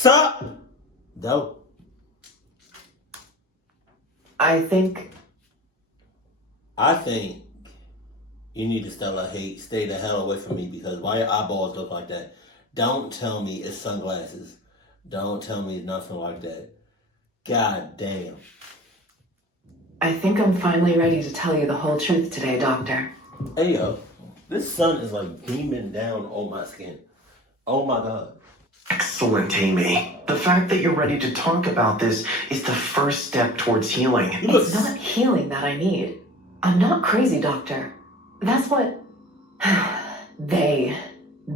Sup? Dope. I think you need to stay the hell away from me because why your eyeballs look like that? Don't tell me it's sunglasses. Don't tell me nothing like that. God damn. I think I'm finally ready to tell you the whole truth today, Doctor. Hey yo, this sun is like beaming down on my skin. Oh my god. Excellent, Amy. The fact that you're ready to talk about this is the first step towards healing. It's not healing that I need. I'm not crazy, Doctor. That's what they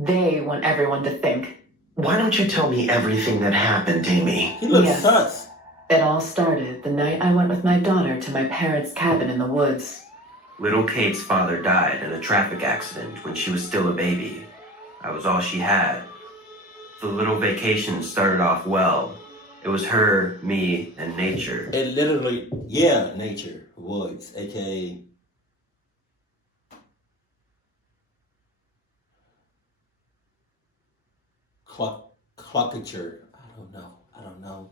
want everyone to think. Why don't you tell me everything that happened, Amy? He looks sus. It all started the night I went with my daughter to my parents' cabin in the woods. Little Kate's father died in a traffic accident when she was still a baby. I was all she had. The little vacation started off well. It was her, me, and nature. It literally, nature, woods, aka cluckature. I don't know.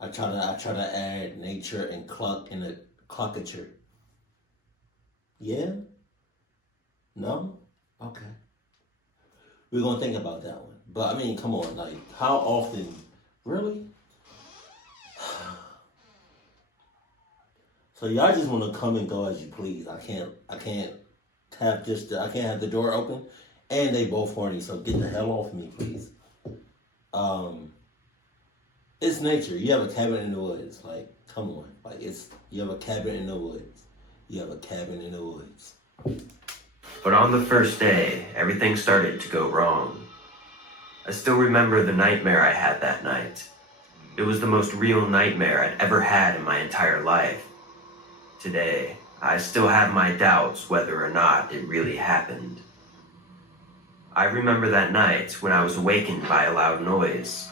I try to add nature and cluck in a cluckature. Yeah? No? Okay. We're gonna think about that one. But I mean, come on, like, how often? Really? So y'all just want to come and go as you please. I can't have the door open, and they both horny. So get the hell off me, please. It's nature. You have a cabin in the woods. Like, come on. Like, you have a cabin in the woods. You have a cabin in the woods. But on the first day, everything started to go wrong. I still remember the nightmare I had that night. It was the most real nightmare I'd ever had in my entire life. Today, I still have my doubts whether or not it really happened. I remember that night when I was awakened by a loud noise.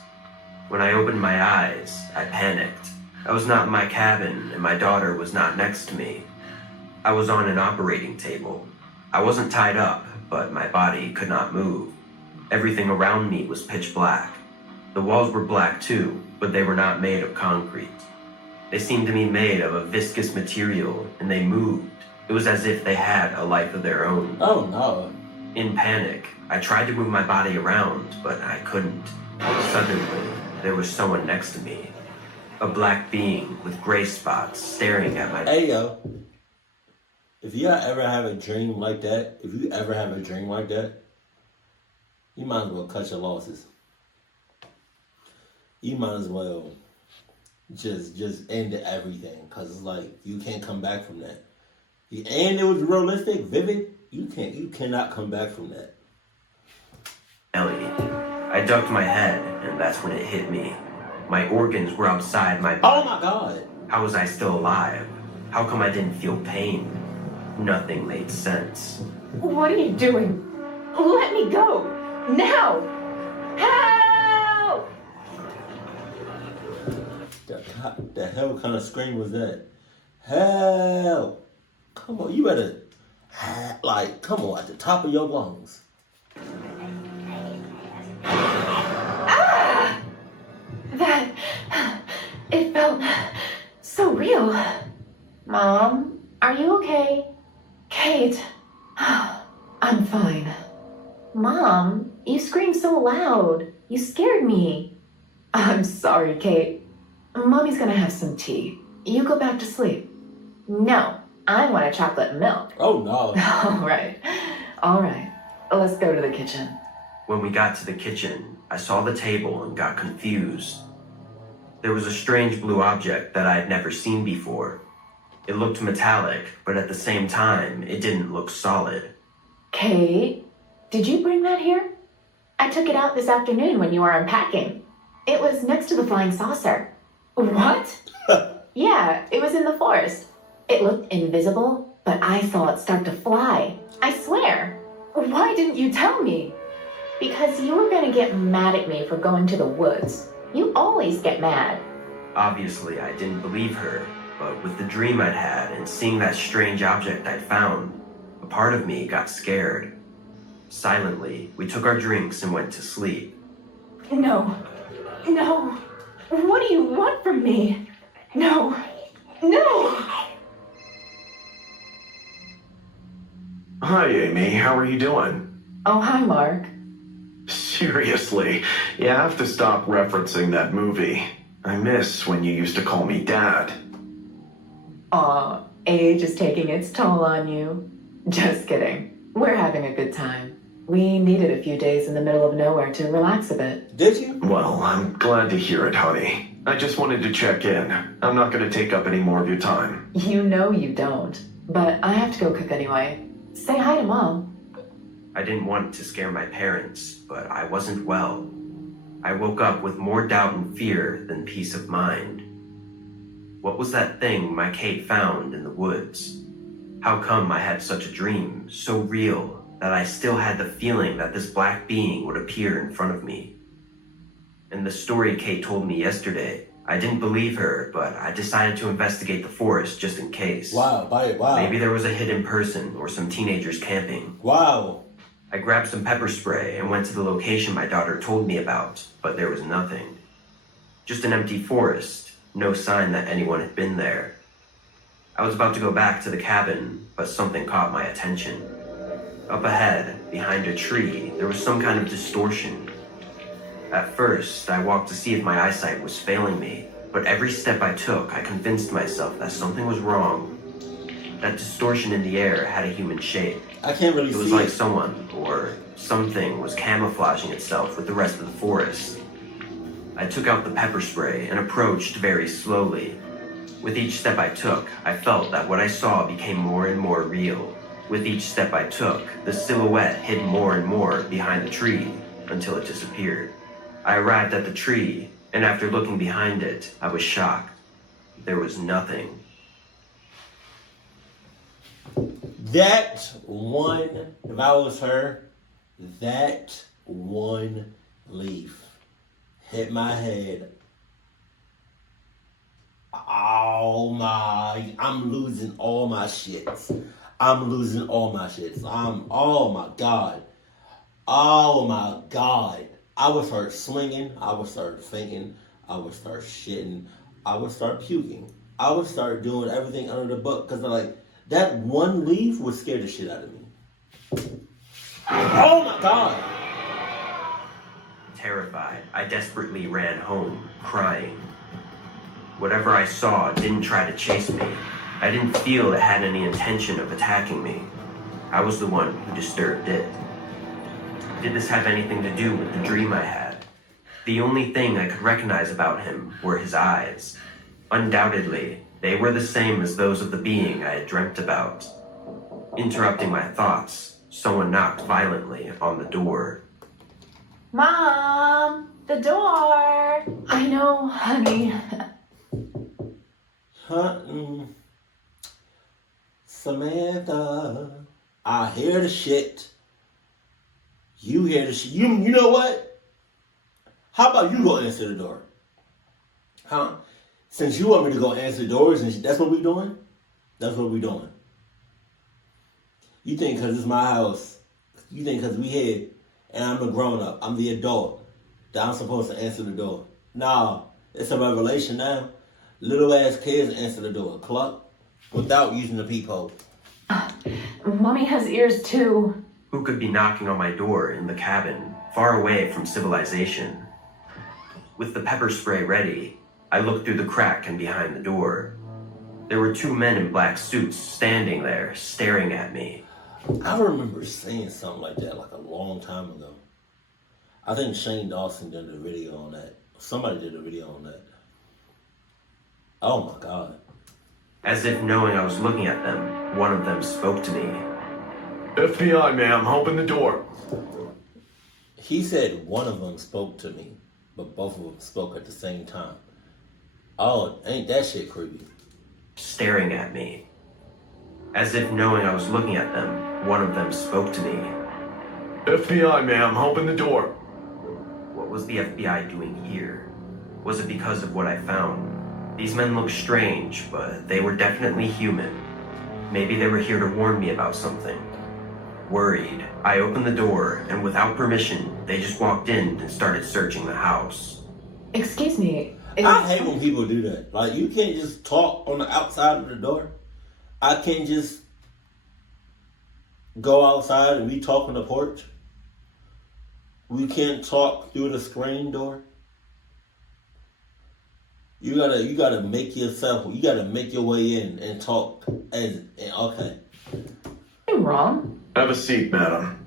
When I opened my eyes, I panicked. I was not in my cabin and my daughter was not next to me. I was on an operating table. I wasn't tied up, but my body could not move. Everything around me was pitch black. The walls were black too, but they were not made of concrete. They seemed to be made of a viscous material, and they moved. It was as if they had a life of their own. Oh no. In panic, I tried to move my body around, but I couldn't. Suddenly, there was someone next to me. A black being with gray spots staring at my... Hey yo. If you ever have a dream like that, you might as well cut your losses. You might as well just end everything, because it's like you can't come back from that. And it was realistic, vivid. You cannot come back from that. Ellie. I ducked my head, and that's when it hit me. My organs were outside my body. Oh my god. How was I still alive? How come I didn't feel pain? Nothing made sense. What are you doing? Let me go! Now! Help! The hell kind of scream was that? Help! Come on, you better, come on, at the top of your lungs. Ah! It felt so real. Mom, are you okay? Kate, I'm fine. Mom, you screamed so loud. You scared me. I'm sorry, Kate. Mommy's gonna have some tea. You go back to sleep. No, I want a chocolate milk. Oh, no. All right. Let's go to the kitchen. When we got to the kitchen, I saw the table and got confused. There was a strange blue object that I had never seen before. It looked metallic, but at the same time, it didn't look solid. Kate, did you bring that here? I took it out this afternoon when you were unpacking. It was next to the flying saucer. What? Yeah, it was in the forest. It looked invisible, but I saw it start to fly. I swear. Why didn't you tell me? Because you were going to get mad at me for going to the woods. You always get mad. Obviously, I didn't believe her, but with the dream I'd had and seeing that strange object I'd found, a part of me got scared. Silently, we took our drinks and went to sleep. No. No. What do you want from me? No. No! Hi, Amy. How are you doing? Oh, hi, Mark. Seriously, you have to stop referencing that movie. I miss when you used to call me Dad. Aw, age is taking its toll on you. Just kidding. We're having a good time. We needed a few days in the middle of nowhere to relax a bit. Did you? Well, I'm glad to hear it, honey. I just wanted to check in. I'm not going to take up any more of your time. You know you don't. But I have to go cook anyway. Say hi to Mom. I didn't want to scare my parents, but I wasn't well. I woke up with more doubt and fear than peace of mind. What was that thing my Kate found in the woods? How come I had such a dream, so real, that I still had the feeling that this black being would appear in front of me? In the story Kate told me yesterday, I didn't believe her, but I decided to investigate the forest just in case. Wow. Maybe there was a hidden person or some teenagers camping. Wow. I grabbed some pepper spray and went to the location my daughter told me about, but there was nothing. Just an empty forest, no sign that anyone had been there. I was about to go back to the cabin, but something caught my attention. Up ahead, behind a tree, there was some kind of distortion. At first, I walked to see if my eyesight was failing me, but every step I took, I convinced myself that something was wrong. That distortion in the air had a human shape. I can't really see It was like someone or something was camouflaging itself with the rest of the forest. I took out the pepper spray and approached very slowly. With each step I took, I felt that what I saw became more and more real. With each step I took, the silhouette hid more and more behind the tree until it disappeared. I arrived at the tree, and after looking behind it, I was shocked. There was nothing. That one, if I was her, that one leaf hit my head. I'm losing all my shits. Oh my God. I would start swinging, I would start fainting, I would start shitting, I would start puking. I would start doing everything under the book because that one leaf would scare the shit out of me. Oh my God. Terrified, I desperately ran home, crying. Whatever I saw didn't try to chase me. I didn't feel it had any intention of attacking me. I was the one who disturbed it. Did this have anything to do with the dream I had? The only thing I could recognize about him were his eyes. Undoubtedly, they were the same as those of the being I had dreamt about. Interrupting my thoughts, someone knocked violently on the door. Mom! The door! I know, honey. Samantha, I hear the shit. You hear the shit. You know what? How about you go answer the door? Huh? Since you want me to go answer the doors, and that's what we doing? That's what we doing. You think because it's my house, you think because we here, and I'm the grown-up, I'm the adult, that I'm supposed to answer the door. Nah, it's a revelation now. Little-ass kids answer the door. Cluck, without using the peephole. Mommy has ears too. Who could be knocking on my door in the cabin, far away from civilization? With the pepper spray ready, I looked through the crack and behind the door. There were two men in black suits standing there, staring at me. I remember saying something like that like a long time ago. I think Shane Dawson did a video on that. Somebody did a video on that. Oh my God. As if knowing I was looking at them, one of them spoke to me. FBI, ma'am, open the door. He said one of them spoke to me, but both of them spoke at the same time. Oh, ain't that shit creepy? Staring at me. As if knowing I was looking at them, one of them spoke to me. FBI, ma'am, open the door. What was the FBI doing here? Was it because of what I found? These men looked strange, but they were definitely human. Maybe they were here to warn me about something. Worried, I opened the door, and without permission, they just walked in and started searching the house. Excuse me. I hate when people do that. Like, you can't just talk on the outside of the door. I can't just go outside and we talk on the porch. We can't talk through the screen door. You gotta make your way in and talk. And okay. I'm wrong. Have a seat, madam.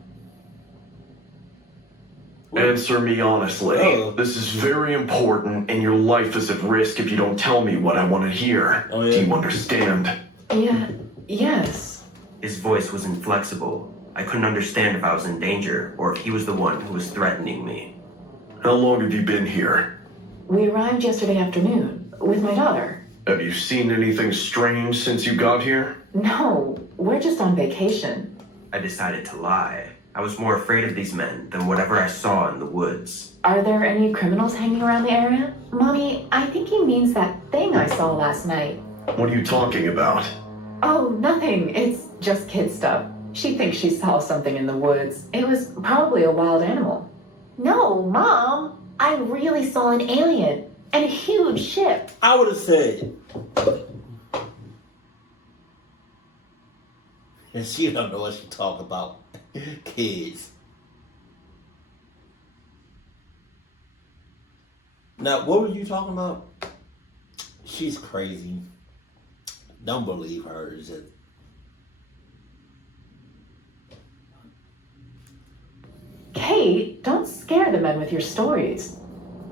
Answer me honestly. This is very important, and your life is at risk if you don't tell me what I want to hear. Oh, yeah. Do you understand? Yeah, yes. His voice was inflexible. I couldn't understand if I was in danger or if he was the one who was threatening me. How long have you been here? We arrived yesterday afternoon with my daughter. Have you seen anything strange since you got here? No, we're just on vacation. I decided to lie. I was more afraid of these men than whatever I saw in the woods. Are there any criminals hanging around the area? Mommy, I think he means that thing I saw last night. What are you talking about? Oh, nothing. It's just kid stuff. She thinks she saw something in the woods. It was probably a wild animal. No, Mom. I really saw an alien and a huge ship. I would have said, and she don't know what she talk about. Kids. Now, what were you talking about? She's crazy. Don't believe her. It's just... Kate, don't scare the men with your stories.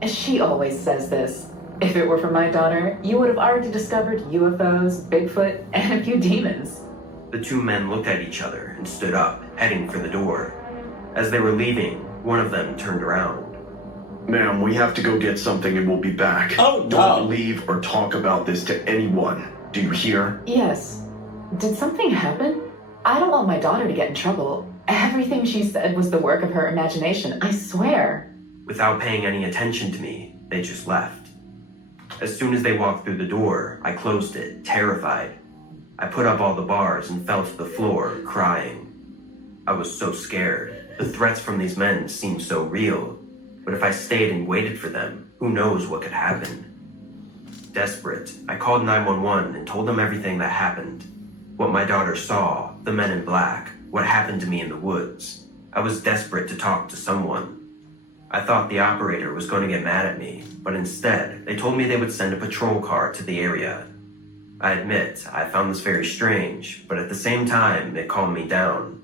She always says this. If it were for my daughter, you would have already discovered UFOs, Bigfoot, and a few demons. The two men looked at each other and stood up, heading for the door. As they were leaving, one of them turned around. Ma'am, we have to go get something and we'll be back. Oh, no. Don't leave or talk about this to anyone. Do you hear? Yes. Did something happen? I don't want my daughter to get in trouble. Everything she said was the work of her imagination, I swear. Without paying any attention to me, they just left. As soon as they walked through the door, I closed it, terrified. I put up all the bars and fell to the floor, crying. I was so scared. The threats from these men seemed so real. But if I stayed and waited for them, who knows what could happen? Desperate, I called 911 and told them everything that happened. What my daughter saw, the men in black, what happened to me in the woods. I was desperate to talk to someone. I thought the operator was going to get mad at me, but instead, they told me they would send a patrol car to the area. I admit, I found this very strange, but at the same time, it calmed me down.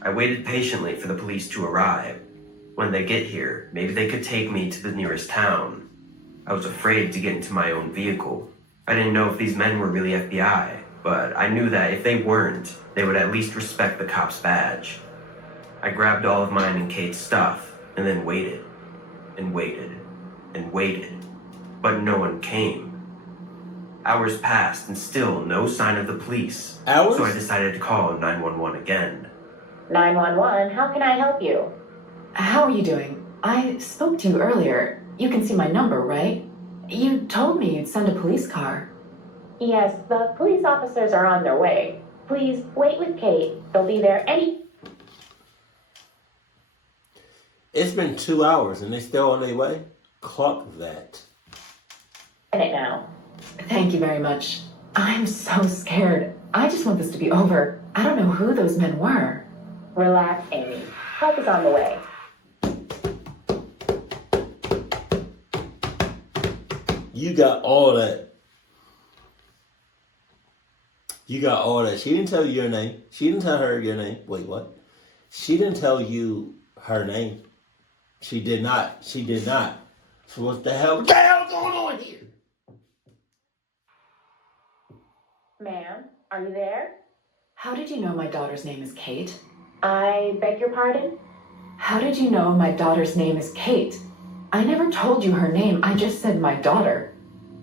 I waited patiently for the police to arrive. When they get here, maybe they could take me to the nearest town. I was afraid to get into my own vehicle. I didn't know if these men were really FBI, but I knew that if they weren't, they would at least respect the cop's badge. I grabbed all of mine and Kate's stuff, and then waited, and waited, and waited, but no one came. Hours passed and still no sign of the police. Hours? So I decided to call 911 again. 911, how can I help you? How are you doing? I spoke to you earlier. You can see my number, right? You told me you'd send a police car. Yes, the police officers are on their way. Please wait with Kate. They'll be there any... It's been 2 hours and they still on their way? Clock that. minute now. Thank you very much. I'm so scared. I just want this to be over. I don't know who those men were. Relax, Amy. Help is on the way. You got all that. You got all that. She didn't tell you your name. She didn't tell her your name. Wait, what? She didn't tell you her name. She did not. She did not. So what the hell? What the hell is going on here? Ma'am, are you there? How did you know my daughter's name is Kate? I beg your pardon? How did you know my daughter's name is Kate? I never told you her name. I just said my daughter.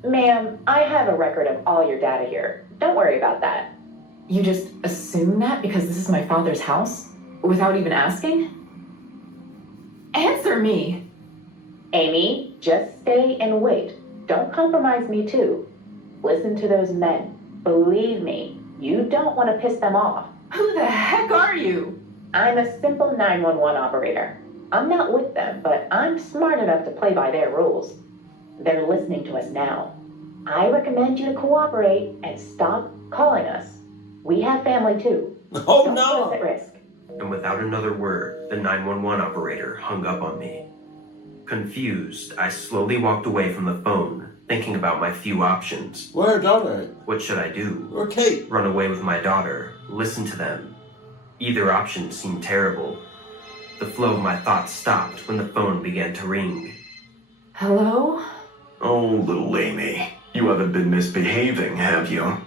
Ma'am, I have a record of all your data here. Don't worry about that. You just assume that because this is my father's house? Without even asking? Answer me! Amy, just stay and wait. Don't compromise me too. Listen to those men. Believe me, you don't want to piss them off. Who the heck are you? I'm a simple 911 operator. I'm not with them, but I'm smart enough to play by their rules. They're listening to us now. I recommend you to cooperate and stop calling us. We have family too. Oh Don't put us at no! risk. And without another word, the 911 operator hung up on me. Confused, I slowly walked away from the phone, thinking about my few options. Where her daughter at? What should I do? Where Kate? Run away with my daughter? Listen to them? Either option seemed terrible. The flow of my thoughts stopped when the phone began to ring. Hello? Oh, little Amy. You haven't been misbehaving, have you?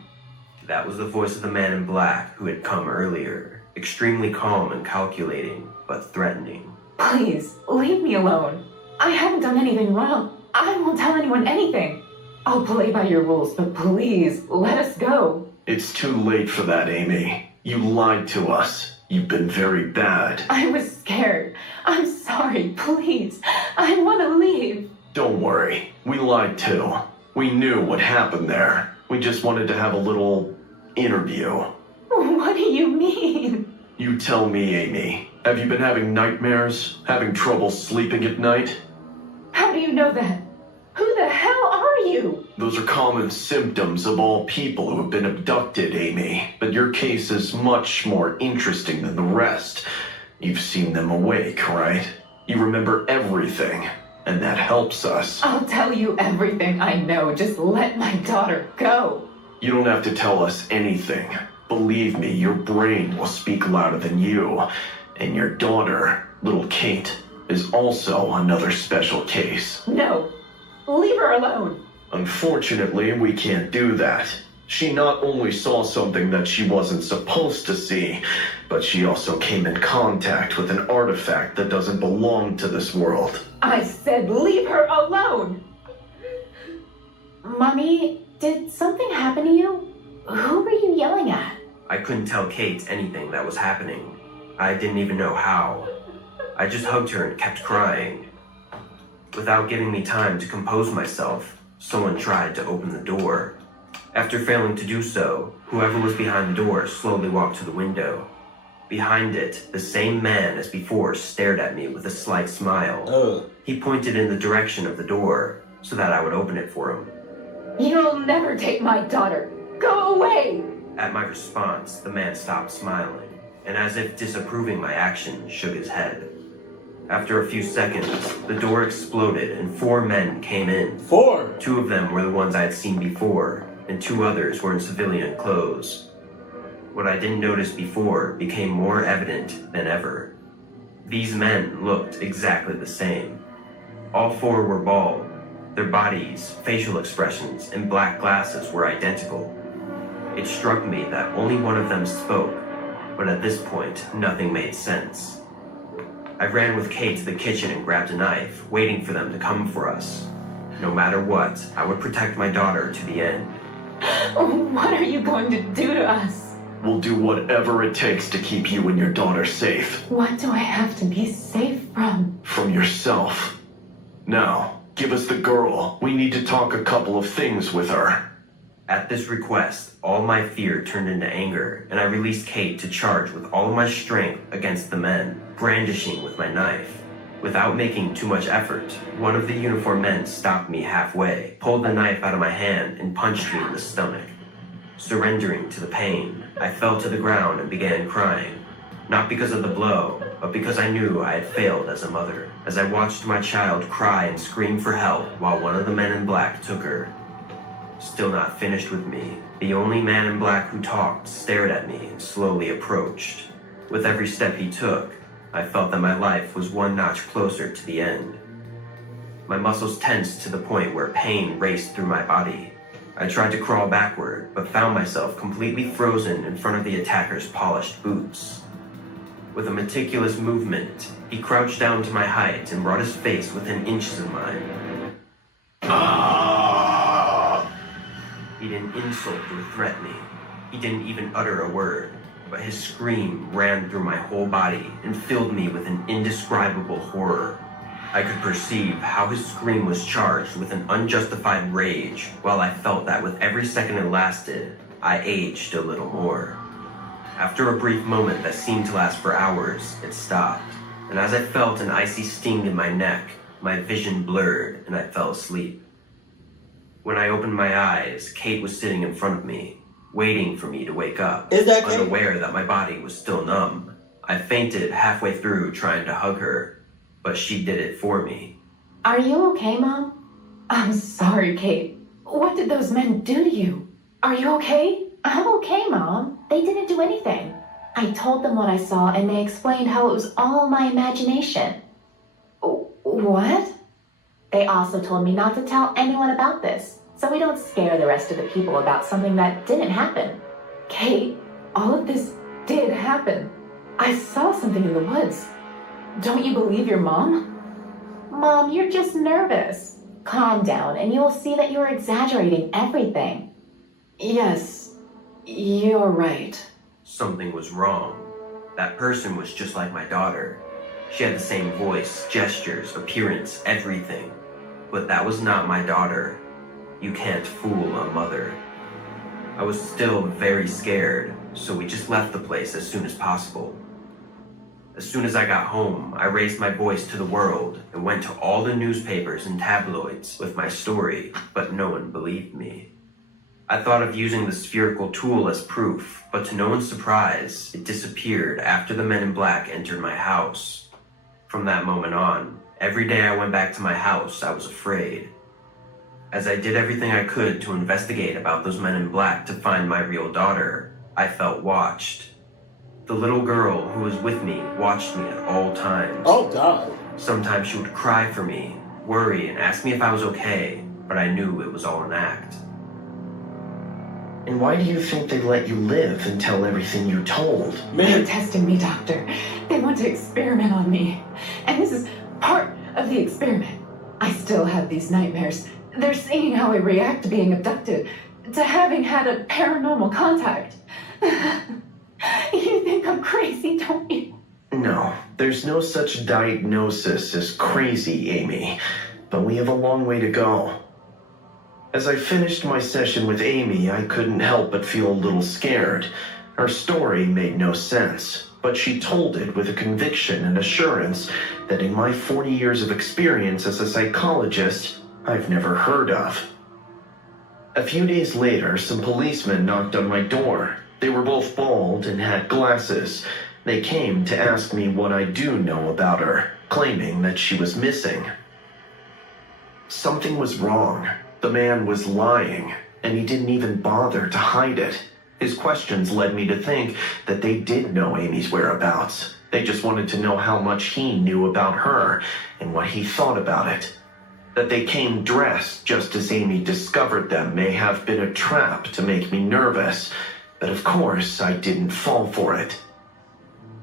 That was the voice of the man in black who had come earlier, extremely calm and calculating, but threatening. Please, leave me alone. I haven't done anything wrong. I won't tell anyone anything. I'll play by your rules, but please, let us go. It's too late for that, Amy. You lied to us. You've been very bad. I was scared. I'm sorry, please. I want to leave. Don't worry. We lied too. We knew what happened there. We just wanted to have a little interview. What do you mean? You tell me, Amy. Have you been having nightmares? Having trouble sleeping at night? How do you know that? Who the hell are you? Those are common symptoms of all people who have been abducted, Amy. But your case is much more interesting than the rest. You've seen them awake, right? You remember everything, and that helps us. I'll tell you everything I know. Just let my daughter go. You don't have to tell us anything. Believe me, your brain will speak louder than you. And your daughter, little Kate, is also another special case. No. Leave her alone. Unfortunately, we can't do that. She not only saw something that she wasn't supposed to see, but she also came in contact with an artifact that doesn't belong to this world. I said leave her alone. Mommy, did something happen to you? Who were you yelling at? I couldn't tell Kate anything that was happening. I didn't even know how. I just hugged her and kept crying. Without giving me time to compose myself, someone tried to open the door. After failing to do so, whoever was behind the door slowly walked to the window. Behind it, the same man as before stared at me with a slight smile. He pointed in the direction of the door so that I would open it for him. You'll never take my daughter. Go away. At my response, the man stopped smiling, and as if disapproving my action, shook his head. After a few seconds, the door exploded and 4 men came in. 4? 2 of them were the ones I had seen before, and 2 others were in civilian clothes. What I didn't notice before became more evident than ever. These men looked exactly the same. All 4 were bald. Their bodies, facial expressions, and black glasses were identical. It struck me that only one of them spoke, but at this point, nothing made sense. I ran with Kate to the kitchen and grabbed a knife, waiting for them to come for us. No matter what, I would protect my daughter to the end. What are you going to do to us? We'll do whatever it takes to keep you and your daughter safe. What do I have to be safe from? From yourself. Now, give us the girl. We need to talk a couple of things with her. At this request, all my fear turned into anger, and I released Kate to charge with all of my strength against the men, brandishing with my knife. Without making too much effort, one of the uniformed men stopped me halfway, pulled the knife out of my hand, and punched me in the stomach. Surrendering to the pain, I fell to the ground and began crying. Not because of the blow, but because I knew I had failed as a mother, as I watched my child cry and scream for help while one of the men in black took her. Still not finished with me, the only man in black who talked stared at me and slowly approached. With every step he took, I felt that my life was one notch closer to the end. My muscles tensed to the point where pain raced through my body. I tried to crawl backward, but found myself completely frozen in front of the attacker's polished boots. With a meticulous movement, he crouched down to my height and brought his face within inches of mine. He didn't insult or threaten me. He didn't even utter a word, but his scream ran through my whole body and filled me with an indescribable horror. I could perceive how his scream was charged with an unjustified rage, while I felt that with every second it lasted, I aged a little more. After a brief moment that seemed to last for hours, it stopped, and as I felt an icy sting in my neck, my vision blurred and I fell asleep. When I opened my eyes, Kate was sitting in front of me, waiting for me to wake up, Is that Kate? unaware that my body was still numb. I fainted halfway through trying to hug her, but she did it for me. Are you okay, Mom? I'm sorry, Kate. What did those men do to you? Are you okay? I'm okay, Mom. They didn't do anything. I told them what I saw, and they explained how it was all my imagination. What? They also told me not to tell anyone about this, so we don't scare the rest of the people about something that didn't happen. Kate, all of this did happen. I saw something in the woods. Don't you believe your mom? Mom, you're just nervous. Calm down, and you'll see that you're exaggerating everything. Yes, you're right. Something was wrong. That person was just like my daughter. She had the same voice, gestures, appearance, everything. But that was not my daughter. You can't fool a mother. I was still very scared, so we just left the place as soon as possible. As soon as I got home, I raised my voice to the world and went to all the newspapers and tabloids with my story, but no one believed me. I thought of using the spherical tool as proof, but to no one's surprise, it disappeared after the men in black entered my house. From that moment on, every day I went back to my house, I was afraid. As I did everything I could to investigate about those men in black to find my real daughter, I felt watched. The little girl who was with me watched me at all times. Oh, God. Sometimes she would cry for me, worry, and ask me if I was okay, but I knew it was all an act. And why do you think they let you live and tell everything you're told? They're testing me, Doctor. They want to experiment on me. And this is part of the experiment. I still have these nightmares. They're seeing how I react to being abducted, to having had a paranormal contact. You think I'm crazy, don't you? No, there's no such diagnosis as crazy, Amy. But we have a long way to go. As I finished my session with Amy, I couldn't help but feel a little scared. Her story made no sense, but she told it with a conviction and assurance that in my 40 years of experience as a psychologist, I've never heard of. A few days later, some policemen knocked on my door. They were both bald and had glasses. They came to ask me what I do know about her, claiming that she was missing. Something was wrong. The man was lying, and he didn't even bother to hide it. His questions led me to think that they did know Amy's whereabouts. They just wanted to know how much he knew about her and what he thought about it. That they came dressed just as Amy discovered them may have been a trap to make me nervous, but of course I didn't fall for it.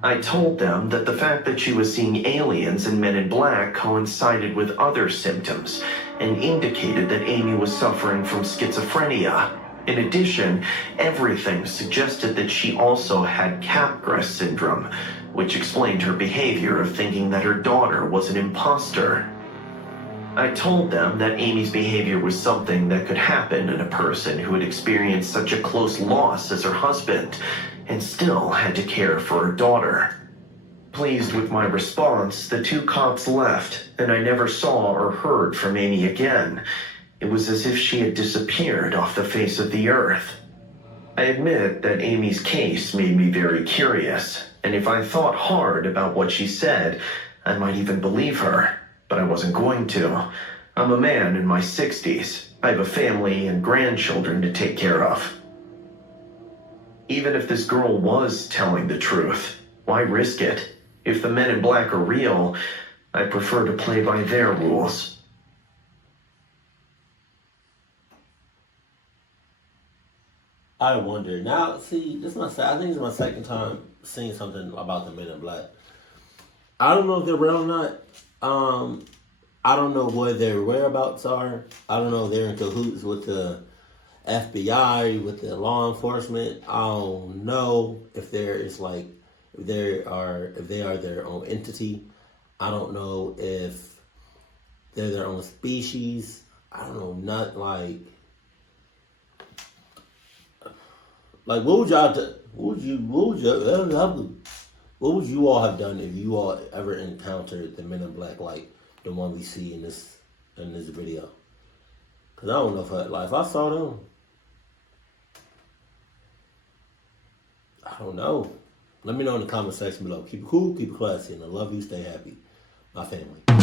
I told them that the fact that she was seeing aliens and men in black coincided with other symptoms and indicated that Amy was suffering from schizophrenia. In addition, everything suggested that she also had Capgras syndrome, which explained her behavior of thinking that her daughter was an imposter. I told them that Amy's behavior was something that could happen in a person who had experienced such a close loss as her husband and still had to care for her daughter. Pleased with my response, the two cops left, and I never saw or heard from Amy again. It was as if she had disappeared off the face of the earth. I admit that Amy's case made me very curious, and if I thought hard about what she said, I might even believe her. But I wasn't going to. I'm a man in my 60s. I have a family and grandchildren to take care of. Even if this girl was telling the truth, why risk it? If the men in black are real, I prefer to play by their rules. I wonder. Now, see, I think it's my second time seeing something about the men in black. I don't know if they're real or not. I don't know what their whereabouts are. I don't know if they're in cahoots with the FBI, with the law enforcement. I don't know if if they are their own entity. I don't know if they're their own species. I don't know, not like what would y'all do? What would you all have done if you all ever encountered the men in black like the one we see in this video? Because I don't know if I saw them. I don't know. Let me know in the comment section below. Keep it cool, keep it classy, and I love you. Stay happy. My family.